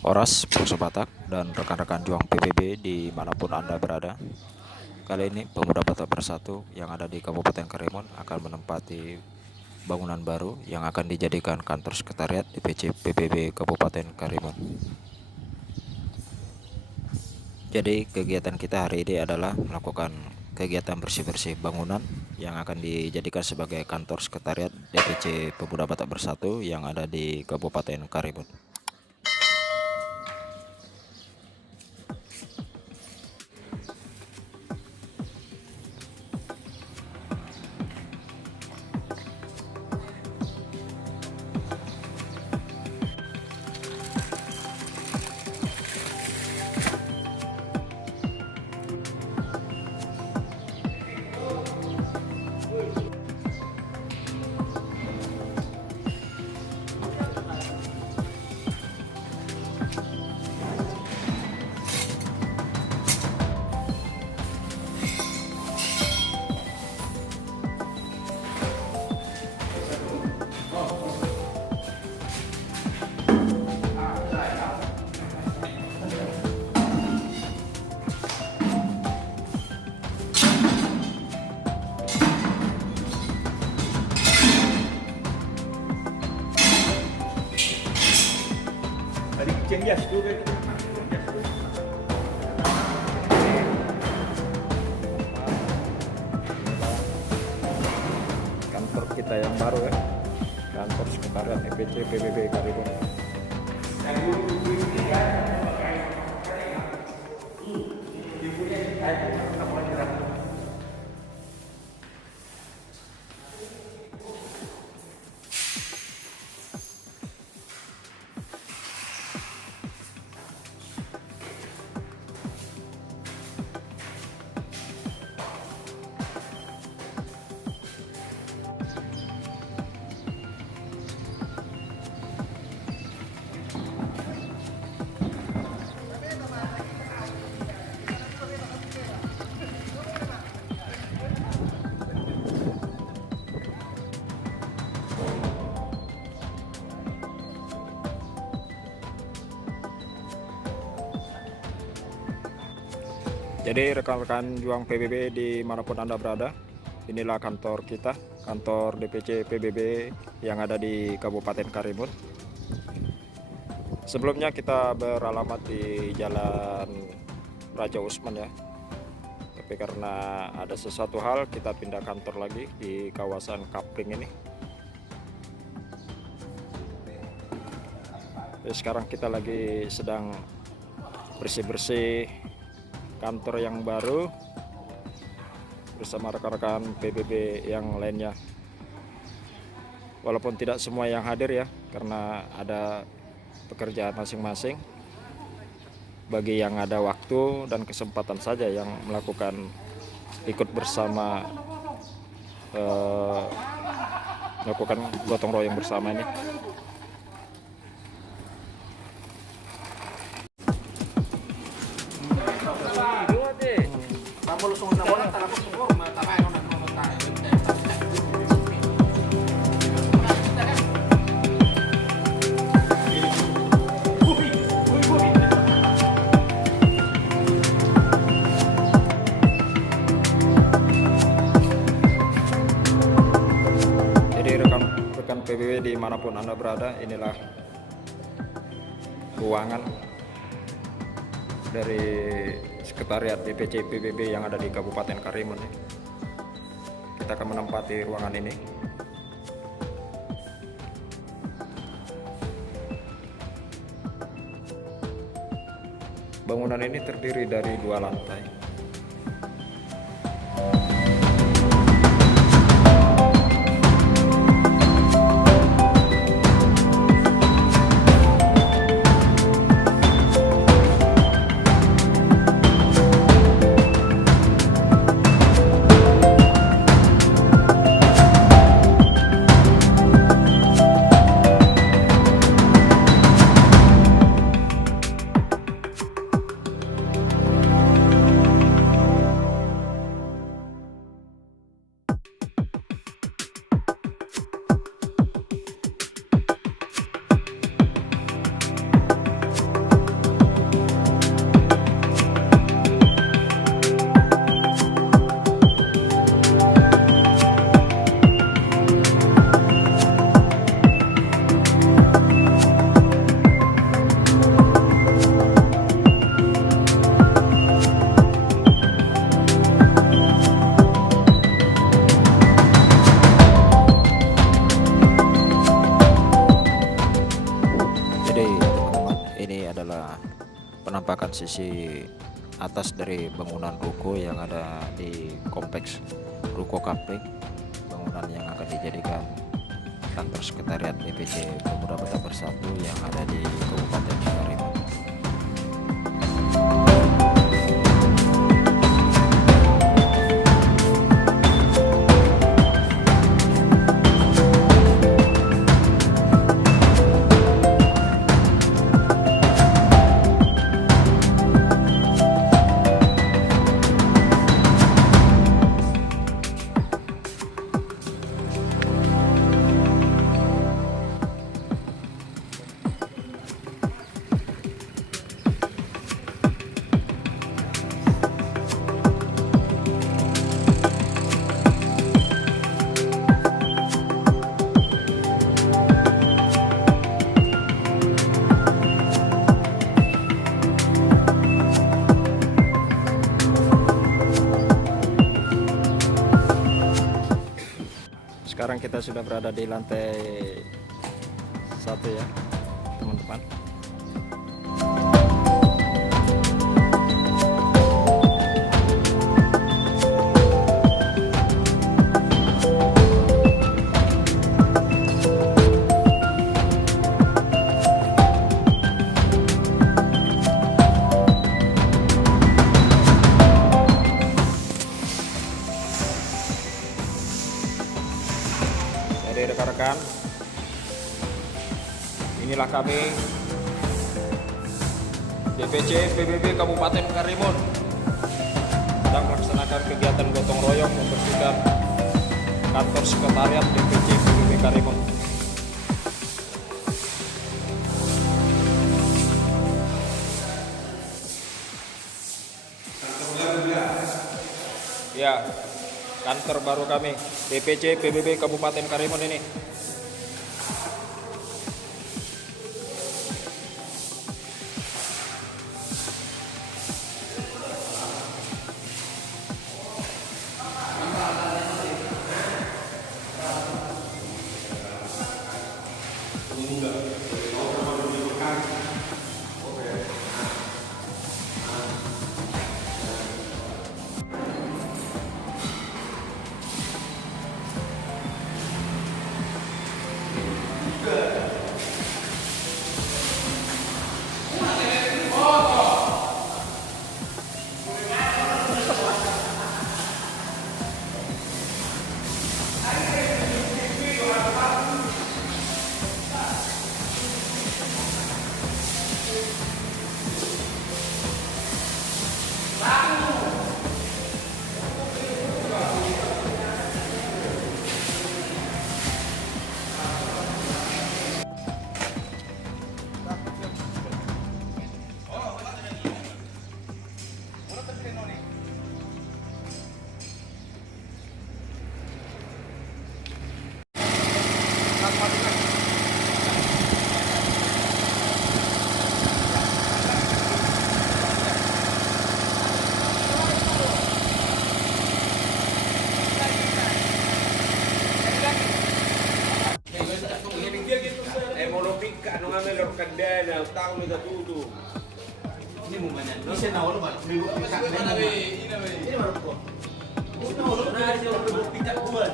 Oras, Bungsu Batak, dan rekan-rekan juang PBB dimanapun Anda berada. Kali ini Pemuda Batak Bersatu yang ada di Kabupaten Karimun akan menempati bangunan baru yang akan dijadikan kantor sekretariat DPC PBB Kabupaten Karimun. Jadi kegiatan kita hari ini adalah melakukan kegiatan bersih-bersih bangunan yang akan dijadikan sebagai kantor sekretariat DPC Pemuda Batak Bersatu yang ada di Kabupaten Karimun. Tadi kitchen gas tu kan. Kantor kita yang baru ya, kantor sekretariat DPC PBB Karimun. Jadi rekan-rekan juang PBB dimanapun Anda berada, inilah kantor kita, kantor DPC PBB yang ada di Kabupaten Karimun. Sebelumnya kita beralamat di Jalan Raja Usman ya, tapi karena ada sesuatu hal kita pindah kantor lagi di kawasan Kapling ini. Jadi sekarang kita lagi sedang bersih-bersih kantor yang baru bersama rekan-rekan PBB yang lainnya. Walaupun tidak semua yang hadir ya, karena ada pekerjaan masing-masing. Bagi yang ada waktu dan kesempatan saja yang melakukan ikut bersama melakukan gotong royong bersama ini. Rekan PBB dimanapun Anda berada, inilah ruangan dari sekretariat DPC PBB yang ada di Kabupaten Karimun. Kita akan menempati ruangan ini. Bangunan ini terdiri dari 2 lantai. adalah penampakan sisi atas dari bangunan ruko yang ada di kompleks Ruko Kapling, bangunan yang akan dijadikan kantor sekretariat DPC Pemuda Kota Bersatu yang ada di Kabupaten Karimun. Sekarang kita sudah berada di lantai 1 ya teman-teman. Jadi rekan-rekan, inilah kami DPC PBB Kabupaten Karimun sedang melaksanakan kegiatan gotong royong membersihkan kantor sekretariat DPC PBB Karimun. Ya, kantor baru kami DPC PBB Kabupaten Karimun ini. Ini mau mana? Bisa nawar bang. Ini baru kok. Ini nawar. Nah, dia baru pikat buat.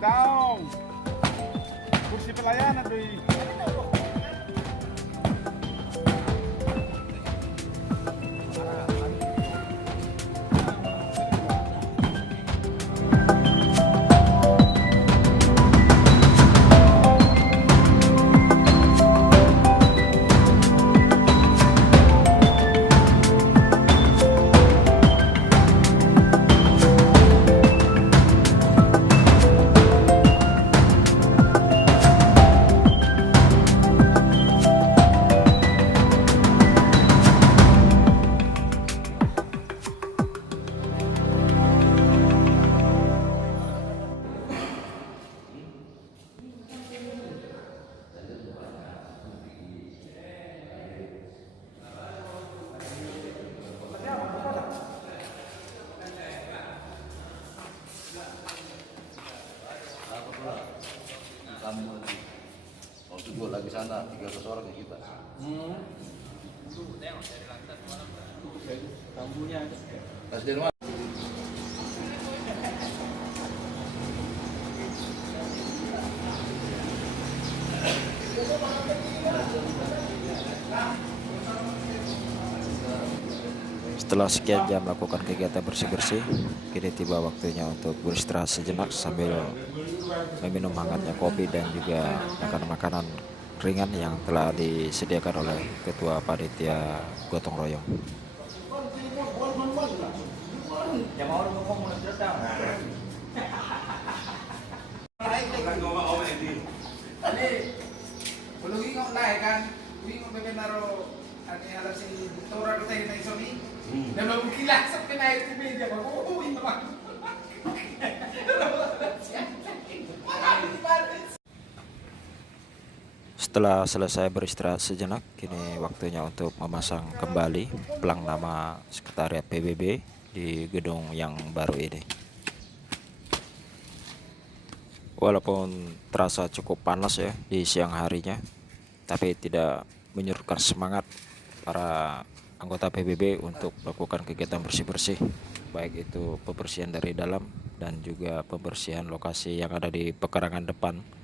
Down. Kursi pelayanan deh. sana 300 orang ya kita. Presiden mana? Setelah sekian jam melakukan kegiatan bersih-bersih, kini tiba waktunya untuk beristirahat sejenak sambil meminum hangatnya kopi dan juga makanan-makanan ringan yang telah disediakan oleh Ketua Panitia Gotong Royong. Setelah selesai beristirahat sejenak, kini waktunya untuk memasang kembali plang nama Sekretariat PBB di gedung yang baru ini. Walaupun terasa cukup panas ya di siang harinya, tapi tidak menyurutkan semangat para anggota PBB untuk melakukan kegiatan bersih-bersih, baik itu pembersihan dari dalam dan juga pembersihan lokasi yang ada di pekarangan depan.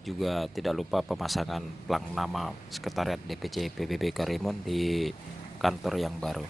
Juga tidak lupa pemasangan plang nama Sekretariat DPC PBB Karimun di kantor yang baru.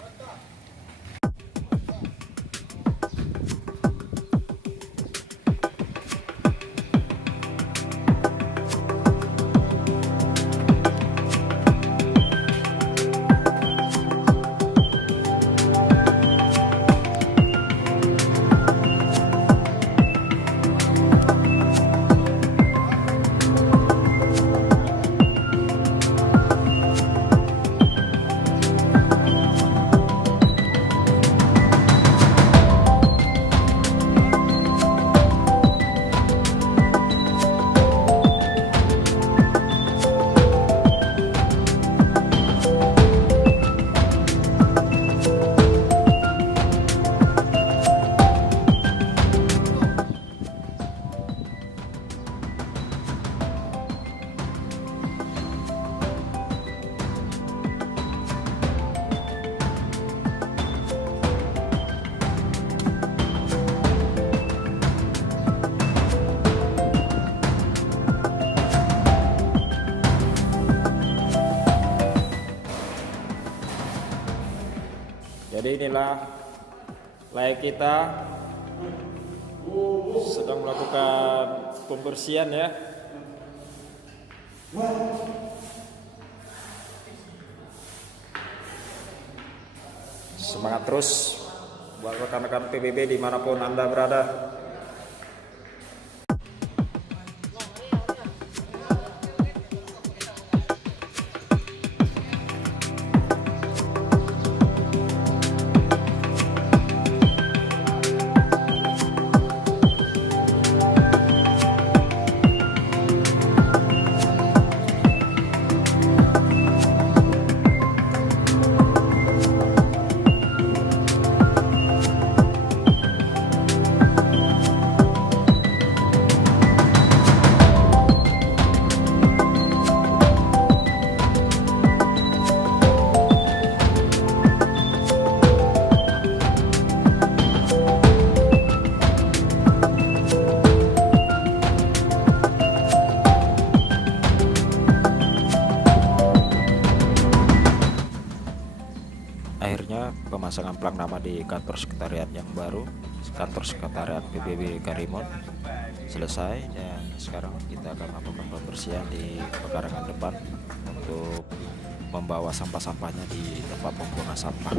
Jadi inilah layak kita sedang melakukan pembersihan ya. Semangat terus buat rekan-rekan PBB dimanapun Anda berada. Akhirnya pemasangan plang nama di kantor sekretariat yang baru, kantor sekretariat PBB Karimun selesai, dan sekarang kita akan melakukan pembersihan di pekarangan depan untuk membawa sampah-sampahnya di tempat pembuangan sampah.